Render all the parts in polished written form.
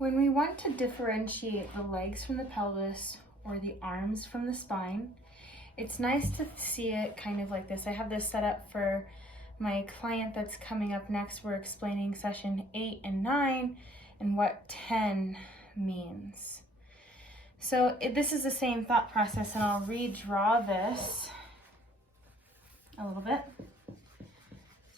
When we want to differentiate the legs from the pelvis or the arms from the spine, it's nice to see it kind of like this. I have this set up for my client that's coming up next. We're explaining session 8 and 9 and what 10 means. So this is the same thought process, and I'll redraw this a little bit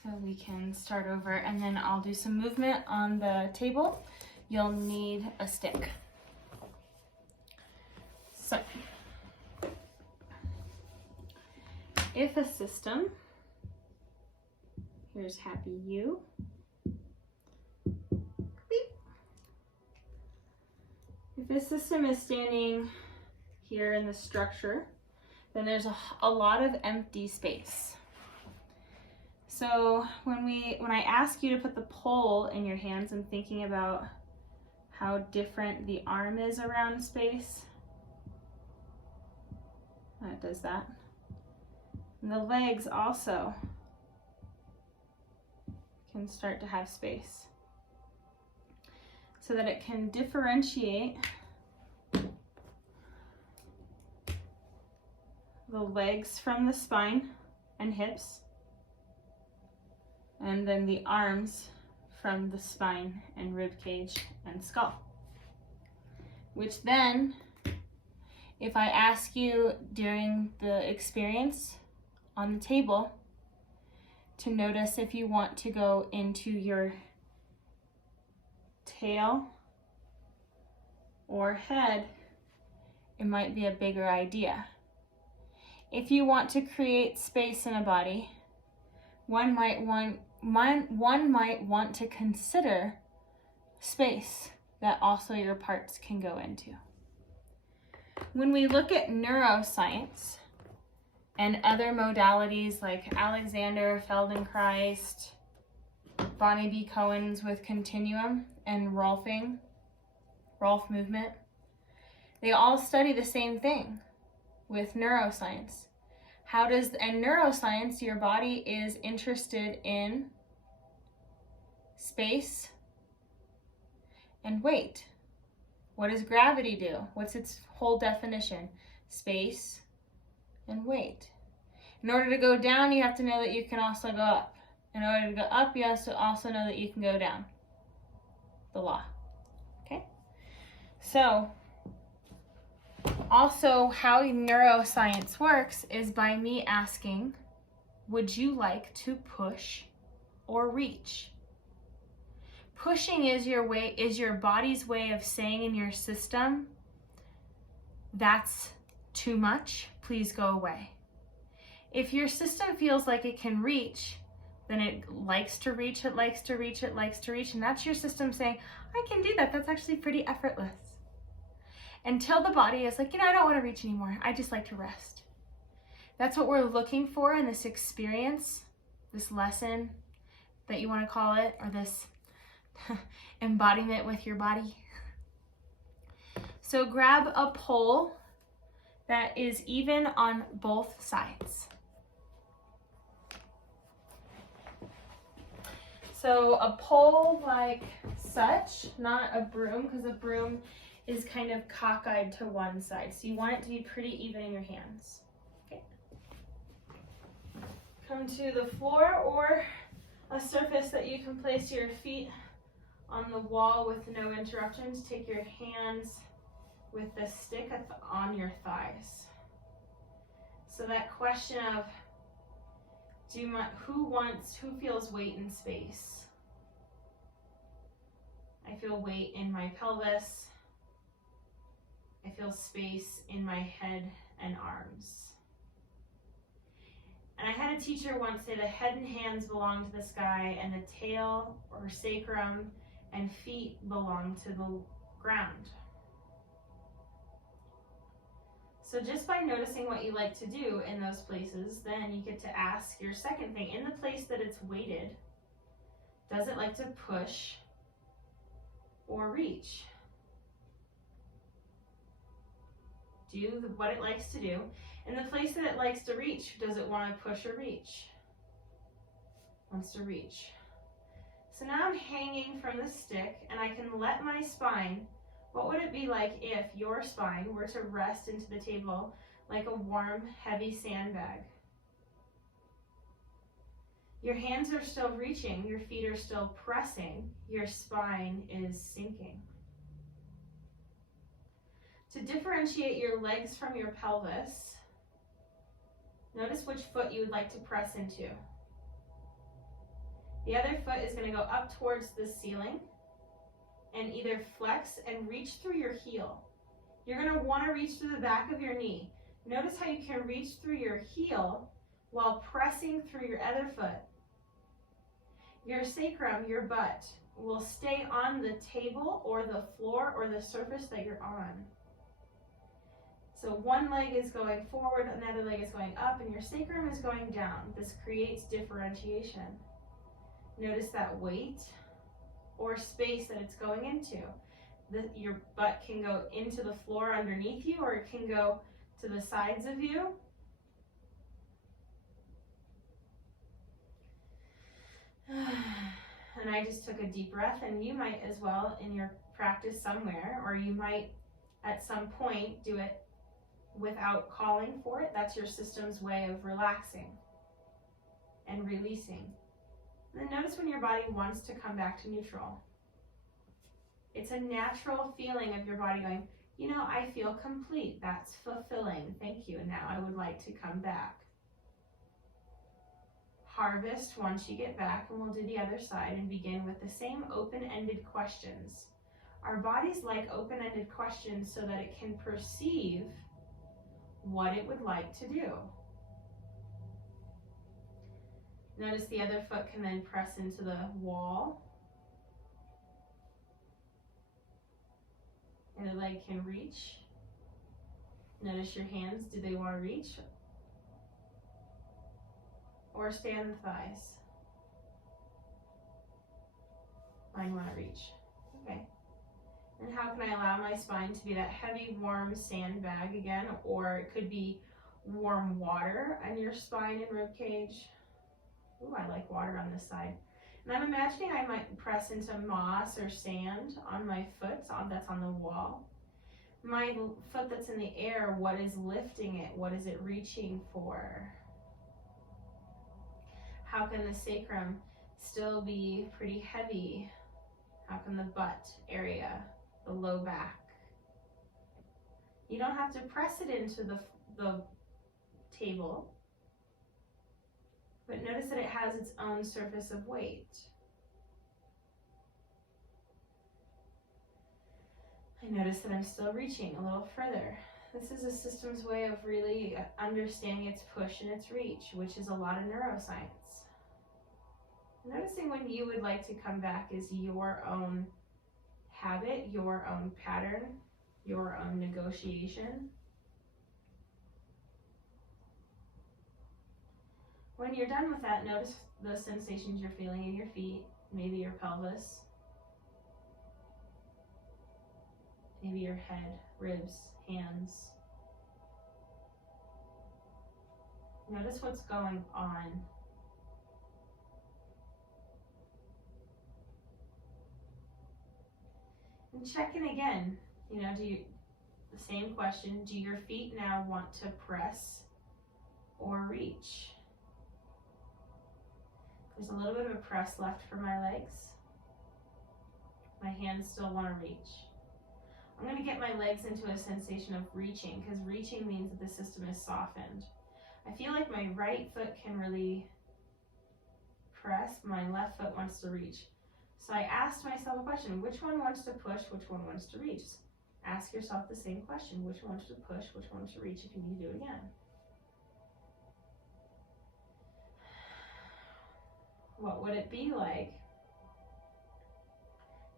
so we can start over, and then I'll do some movement on the table. You'll need a stick. So, if a system, here's happy you. If a system is standing here in the structure, then there's a lot of empty space. So when I ask you to put the pole in your hands and thinking about how different the arm is around space, that does that. And the legs also can start to have space so that it can differentiate the legs from the spine and hips, and then the arms from the spine and rib cage and skull. Which then, if I ask you during the experience on the table to notice if you want to go into your tail or head, it might be a bigger idea. If you want to create space in a body, one might want to consider space that also your parts can go into. When we look at neuroscience and other modalities like Alexander Feldenkrais, Bonnie B. Cohen's with Continuum, and Rolf movement, they all study the same thing with neuroscience. In neuroscience, your body is interested in space and weight. What does gravity do? What's its whole definition? Space and weight. In order to go down, you have to know that you can also go up. In order to go up, you have to also know that you can go down. The law. Okay? So, also how neuroscience works is by me asking, would you like to push or reach? Pushing is your body's way of saying in your system, that's too much, please go away. If your system feels like it can reach, then it likes to reach, it likes to reach, it likes to reach, and that's your system saying, I can do that, that's actually pretty effortless. Until the body is like, I don't want to reach anymore, I just like to rest. That's what we're looking for in this experience, this lesson that you want to call it, or this embodiment with your body. So grab a pole that is even on both sides. So a pole like such, not a broom, because a broom is kind of cockeyed to one side. So you want it to be pretty even in your hands. Okay. Come to the floor or a surface that you can place your feet on the wall with no interruptions. Take your hands with the stick on your thighs. So that question of who feels weight in space? I feel weight in my pelvis. I feel space in my head and arms. And I had a teacher once say the head and hands belong to the sky, and the tail or sacrum and feet belong to the ground. So just by noticing what you like to do in those places, then you get to ask your second thing. In the place that it's weighted, does it like to push or reach? Do what it likes to do. In the place that it likes to reach, does it want to push or reach? Wants to reach. So now I'm hanging from the stick and I can let my spine, what would it be like if your spine were to rest into the table like a warm, heavy sandbag? Your hands are still reaching, your feet are still pressing, your spine is sinking. To differentiate your legs from your pelvis, notice which foot you would like to press into. The other foot is going to go up towards the ceiling and either flex and reach through your heel. You're going to want to reach through the back of your knee. Notice how you can reach through your heel while pressing through your other foot. Your sacrum, your butt, will stay on the table or the floor or the surface that you're on. So one leg is going forward, another leg is going up, and your sacrum is going down. This creates differentiation. Notice that weight or space that it's going into. Your butt can go into the floor underneath you, or it can go to the sides of you. And I just took a deep breath, and you might as well in your practice somewhere, or you might at some point do it without calling for it. That's your system's way of relaxing and releasing. And then notice when your body wants to come back to neutral. It's a natural feeling of your body going, you know, I feel complete. That's fulfilling. Thank you. And now I would like to come back. Harvest once you get back, and we'll do the other side and begin with the same open-ended questions. Our bodies like open-ended questions so that it can perceive what it would like to do. Notice the other foot can then press into the wall. The other leg can reach. Notice your hands, do they want to reach? Or stay on the thighs? Mine want to reach. Okay. And how can I allow my spine to be that heavy, warm sandbag again? Or it could be warm water on your spine and rib cage. Ooh, I like water on this side. And I'm imagining I might press into moss or sand on my foot that's on the wall. My foot that's in the air, what is lifting it? What is it reaching for? How can the sacrum still be pretty heavy? How can the butt area, the low back? You don't have to press it into the table, but notice that it has its own surface of weight. I notice that I'm still reaching a little further. This is a system's way of really understanding its push and its reach, which is a lot of neuroscience. Noticing when you would like to come back is your own habit, your own pattern, your own negotiation. When you're done with that, notice the sensations you're feeling in your feet, maybe your pelvis, maybe your head, ribs, hands. Notice what's going on. And check in again. You know, the same question, do your feet now want to press or reach? There's a little bit of a press left for my legs. My hands still want to reach. I'm going to get my legs into a sensation of reaching, because reaching means that the system is softened. I feel like my right foot can really press, my left foot wants to reach. So I asked myself a question, which one wants to push, which one wants to reach? Ask yourself the same question, which one wants to push, which one wants to reach, if you need to do it again. What would it be like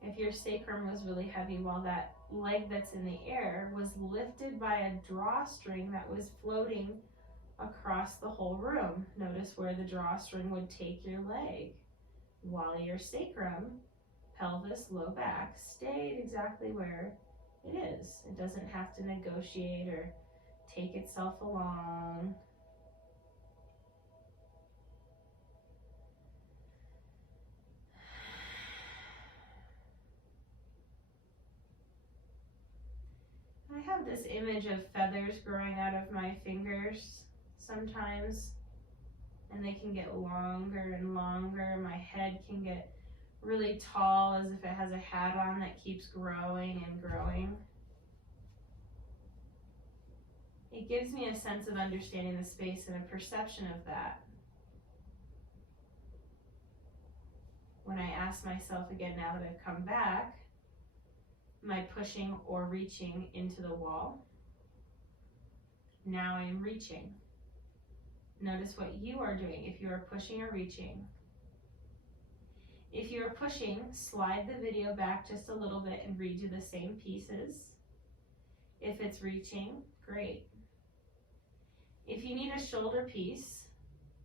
if your sacrum was really heavy while that leg that's in the air was lifted by a drawstring that was floating across the whole room? Notice where the drawstring would take your leg, while your sacrum, pelvis, low back stayed exactly where it is. It doesn't have to negotiate or take itself along. have this image of feathers growing out of my fingers sometimes, and they can get longer and longer. My head can get really tall as if it has a hat on that keeps growing and growing. It gives me a sense of understanding the space and a perception of that. When I ask myself again, now that I've come back, am I pushing or reaching into the wall? Now I am reaching. Notice what you are doing, if you are pushing or reaching. If you are pushing, slide the video back just a little bit and redo the same pieces. If it's reaching, great. If you need a shoulder piece,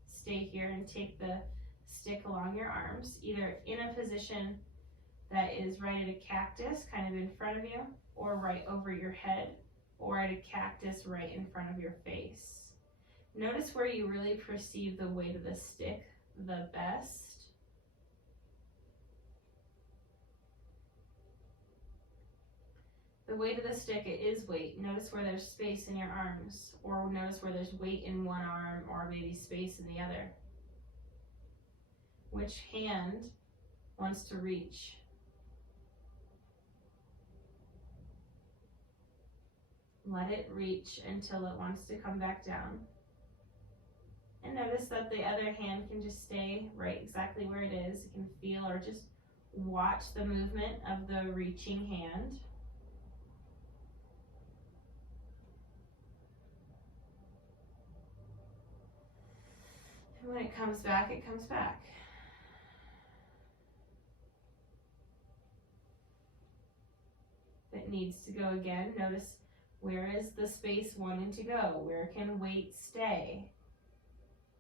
stay here and take the stick along your arms, either in a position that is right at a cactus, kind of in front of you, or right over your head, or at a cactus right in front of your face. Notice where you really perceive the weight of the stick the best. The weight of the stick, it is weight. Notice where there's space in your arms, or notice where there's weight in one arm, or maybe space in the other. Which hand wants to reach? Let it reach until it wants to come back down. And notice that the other hand can just stay right exactly where it is. It can feel or just watch the movement of the reaching hand. And when it comes back, it comes back. If it needs to go again, notice where is the space wanting to go? Where can weight stay?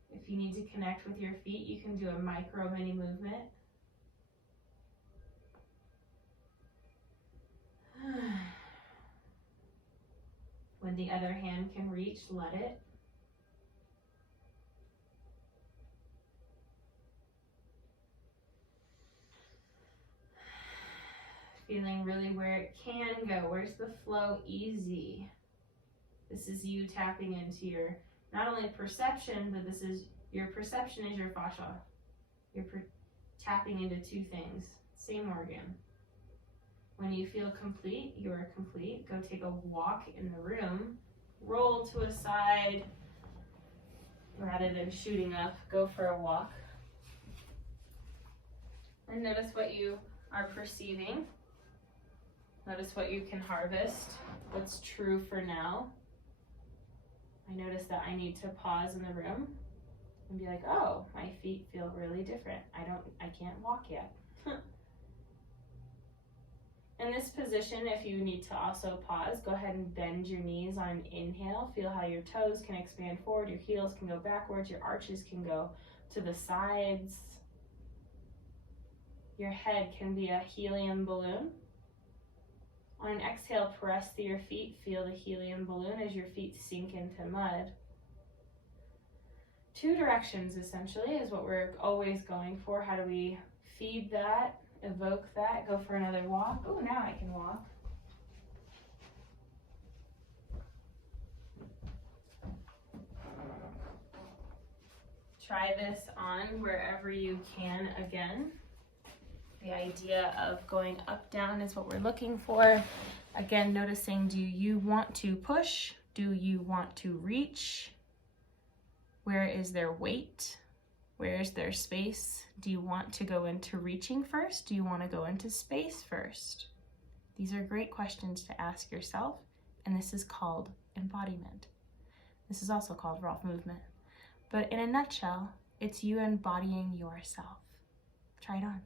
If you need to connect with your feet, you can do a micro mini movement. When the other hand can reach, let it. Feeling really where it can go. Where's the flow easy? This is you tapping into your, not only perception, but this is, your perception is your fascia. You're tapping into two things, same organ. When you feel complete, you are complete. Go take a walk in the room. Roll to a side. Rather than shooting up, go for a walk. And notice what you are perceiving. Notice what you can harvest, what's true for now. I notice that I need to pause in the room and be like, oh, my feet feel really different. I can't walk yet. In this position, if you need to also pause, go ahead and bend your knees on an inhale. Feel how your toes can expand forward, your heels can go backwards, your arches can go to the sides. Your head can be a helium balloon. On an exhale, press through your feet. Feel the helium balloon as your feet sink into mud. Two directions, essentially, is what we're always going for. How do we feed that, evoke that, go for another walk? Oh, now I can walk. Try this on wherever you can again. The idea of going up, down is what we're looking for. Again, noticing, do you want to push? Do you want to reach? Where is there weight? Where is there space? Do you want to go into reaching first? Do you want to go into space first? These are great questions to ask yourself, and this is called embodiment. This is also called Rolf movement. But in a nutshell, it's you embodying yourself. Try it on.